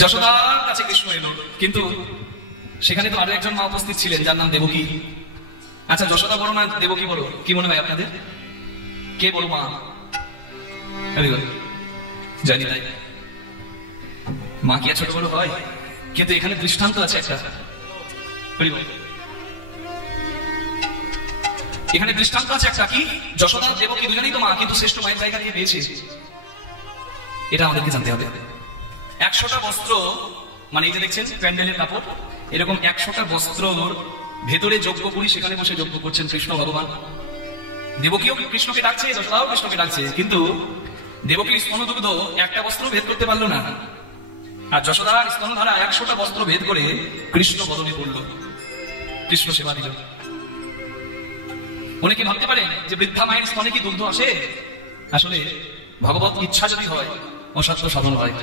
যশোদার কাছে কৃষ্ণ এলো, কিন্তু সেখানে তো আরো একজন মা উপস্থিত ছিলেন যার নাম দেবকী। আচ্ছা, যশোদা বড় না দেবকী বড়, কি মনে হয় আপনাদের? কে বড় মা? জানি তাই, মা কি আর ছোট বড় হয়? কিন্তু এখানে দৃষ্টান্ত আছে একটা। এখানে দৃষ্টান্ত আছে একটা, কি যশোদা দেবকী দুজনেই তো মা, কিন্তু শ্রেষ্ঠ মায়ের জায়গা দিয়ে পেয়েছে, এটা আমাদেরকে জানতে হবে। 100টা বস্ত্র, মানে এই যে দেখছেন প্যান্ডেলের কাপড়, এরকম 100টা বস্ত্র ভেতরে যজ্ঞ করি, সেখানে বসে যজ্ঞ করছেন কৃষ্ণ ভগবান। দেবকীও কৃষ্ণকে ডাকছে, যশোদাও কৃষ্ণকে ডাকছে, কিন্তু দেবকীর স্তনদুগ্ধ একটা বস্ত্র ভেদ করতে পারলো না, আর যশোদার স্তনধারা 100টা বস্ত্র ভেদ করে কৃষ্ণ বদনে পড়ল, কৃষ্ণ সেবা দিল। অনেকে ভাবতে পারে যে বৃদ্ধা মায়ের স্তনে কি দুগ্ধ আসে? আসলে ভগবত ইচ্ছা যদি হয়, অসত্য সাধন হয়।